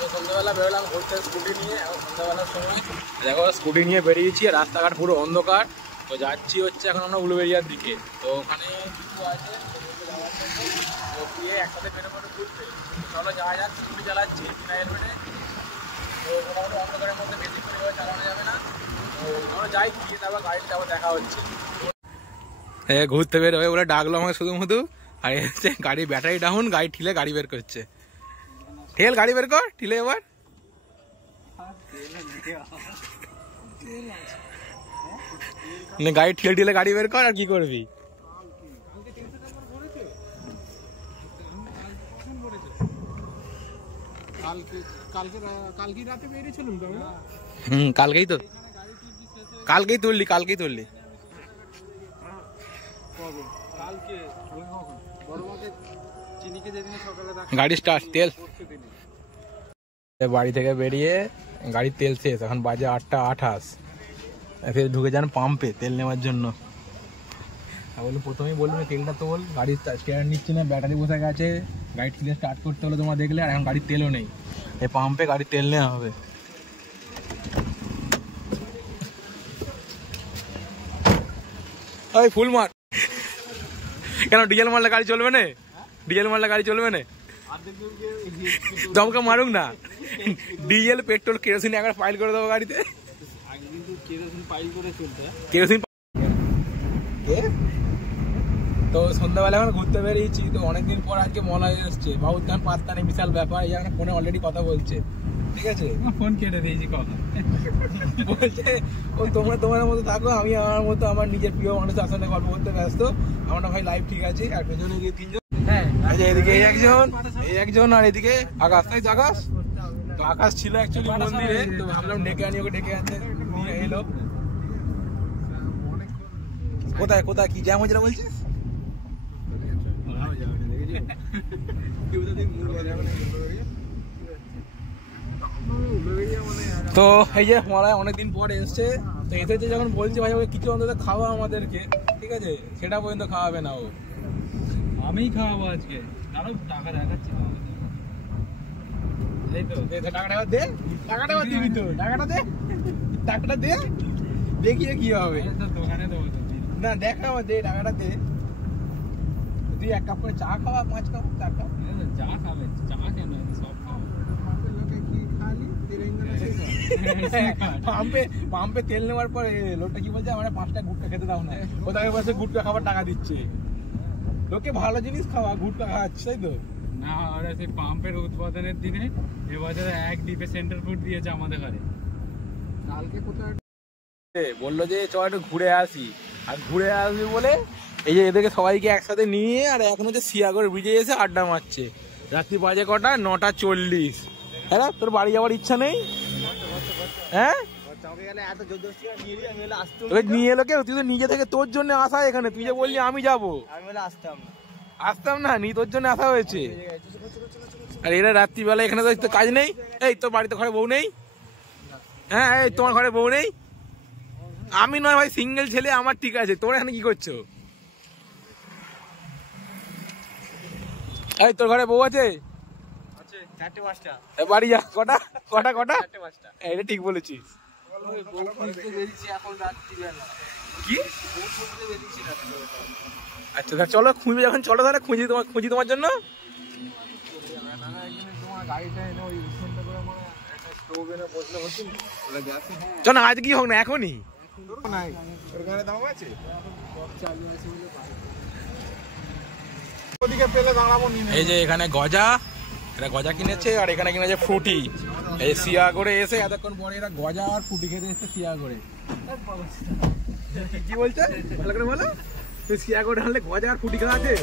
তো সন্ধ্যাবেলা বেরোলাম ঘুরতে স্কুটি নিয়ে। এখন সন্ধ্যাবেলার সময় দেখো স্কুটি নিয়ে বেরিয়েছি, রাস্তাঘাট পুরো অন্ধকার। তো যাচ্ছি হচ্ছে এখন আমরা উলুবেড়িয়ার দিকে। তো ওখানে কিছু আছে যাওয়ার জন্য, তো গিয়ে একসাথে বেরোবো ঘুরতে। চলো যাওয়া যাক। স্কুটি চালাচ্ছি বিনা হেলমেটে, তো মোটামুটি অন্ধকারের মধ্যে বেশি করে চালানো যাবে না। তো আমরা যাই, গিয়ে তারপর গাড়িতে আবার দেখা হচ্ছে। ঘুরতে বের হয়ে বলে ডাকলো আমাকে শুধু আর এসে গাড়ি ব্যাটারি ডাউন, গাড়ি ঠিলে গাড়ি বের করছে। ঠেল গাড়ি বের কর, ঠিলে এবার গাড়ি ঠিলে ঠিলে গাড়ি বের কর। আর কি করবি? কালকেই তো, কালকেই তুললি। গাড়ি স্টার্ট, তেল বাড়ি থেকে বেরিয়ে গাড়ির তেল শেষ। এখন বাজে 8:28। ফের ঢুকে যান পাম্পে তেল নেওয়ার জন্য। প্রথমেই বলবেন তেলটা তোল, গাড়ির স্টিয়ার নিচ্ছে না, ব্যাটারি বসে গেছে, গাড়ি ঠিলে স্টার্ট করতে হলো তোমরা দেখলে। আর এখন গাড়ির তেলও নেই, এই পাম্পে গাড়ির তেল নেওয়া হবে। ওই ফুল মার কেন? ডিজেল মারলে গাড়ি চলবে না? ডিজেল মারলে গাড়ি চলবে না? দমকা মারুক না, ডিজেল পেট্রোল কেরোসিন একবার ফাইল করে দেবো গাড়িতে। কেরোসিন। তো সন্ধ্যাবেলা এখন ঘুরতে বেরিয়েছি। তো অনেকদিন পর আজকে মলা এসছে, বাবুর তখন পাত্তা নেই, বিশাল ব্যাপার। এই এখন ফোনে অলরেডি কথা বলছে, ঠিক আছে? ফোন কেটে দিয়েছি, কথা বলছে ও তোমরা তোমার মতো থাকো, আমি আমার মতো আমার নিজের প্রিয় মানুষের আসলে গল্প করতে ব্যস্ত। আমরা ভাই লাইভ ঠিক আছে। আর পেছনে গিয়ে 3 জন, এদিকে এই একজন আর এদিকে আকাশ। তাই আকাশ, তো আকাশ ছিল অ্যাকচুয়ালি মন্দিরে, তো ভাবলাম ডেকে আনি, ওকে ডেকে আনতে নিয়ে এলো। কোথায় কি জ্যাম হয়েছিল বলছিস? তো এই যে মলায় অনেকদিন পর এসছে। তো এসেছে যখন বলছে ভাই ওকে কিছু অন্তত খাওয়া আমাদেরকে, ঠিক আছে? সেটা পর্যন্ত খাওয়াবে না ও। আমি খাওয়াবো আজকে, আরো টাকা দেখাচ্ছি। এই তো টাকাটা দে, টাকাটা দিবি তো, টাকাটা দে, দেখিয়ে কি হবে। দোকানে দেবো না, দেখা দে, টাকাটা দে। তুই 1 কাপ করে চা খাওয়া, 5 কাপ 4 কাপ চা খাবে। চা কেন সব খাওয়া, পাম্পে তেল নেওয়ার পরে লোকটা কি বলছে, আমার 5টা গুটকা খেতে দাও না। কোথায় বসে গুটকা খাবার টাকা দিচ্ছে লোকে, ভালো জিনিস খাওয়া, গুটকা খাওয়াচ্ছে, তাই তো না? আর সেই পাম্পের উদ্বোধনের দিনে এবছরে 1 ডিপে সেন্টার ফুড দিয়েছে আমাদের ঘরে। কালকে কোথায় বললো যে চ একটু ঘুরে আসি, আর ঘুরে আসবি বলে এই যে এদেরকে সবাইকে একসাথে নিয়ে আর এখন হচ্ছে সিয়াগড় ব্রিজে এসে আড্ডা মারছে। রাত্রি বাজে কটা? 9:40। হ্যাঁ, তোর বাড়ি যাওয়ার ইচ্ছা নেই? হ্যাঁ, নিয়ে এলো কেউ? তুই তো নিজে থেকে তোর জন্য আসা এখানে, তুই যে বললি আমি যাবো, আসতাম না, নি তোর জন্য আসা হয়েছে। আর এরা রাত্রিবেলা এখানে তো কাজ নেই। এই তোর বাড়িতে ঘরে বউ নেই? হ্যাঁ, এই তোমার ঘরে বউ নেই? আমি নয় ভাই, সিঙ্গেল ছেলে আমার, ঠিক আছে। তোর এখানে কি করছো? এই তোর ঘরে বউ আছে? বাড়ি যা। কটা? এটা ঠিক বলেছিস। কি? আচ্ছা চলো খুঁজবে, যখন চলো তাহলে খুঁজি তোমার জন্য। চল না, আজ কি হোক না, এখনই। এই যে এখানে গজা, এরা গজা কিনেছে, আর এখানে কিনেছে ফ্রুটি। এই সিয়াগড়ে এসে এতক্ষণ পরে এরা গজা আর ফ্রুটি খেতে এসেছে সিয়াগড়ে। কি বলছে ভালো করে বলো? তুই সিয়াগড়ে আনলে গজা আর ফ্রুটি খাওয়া আছে?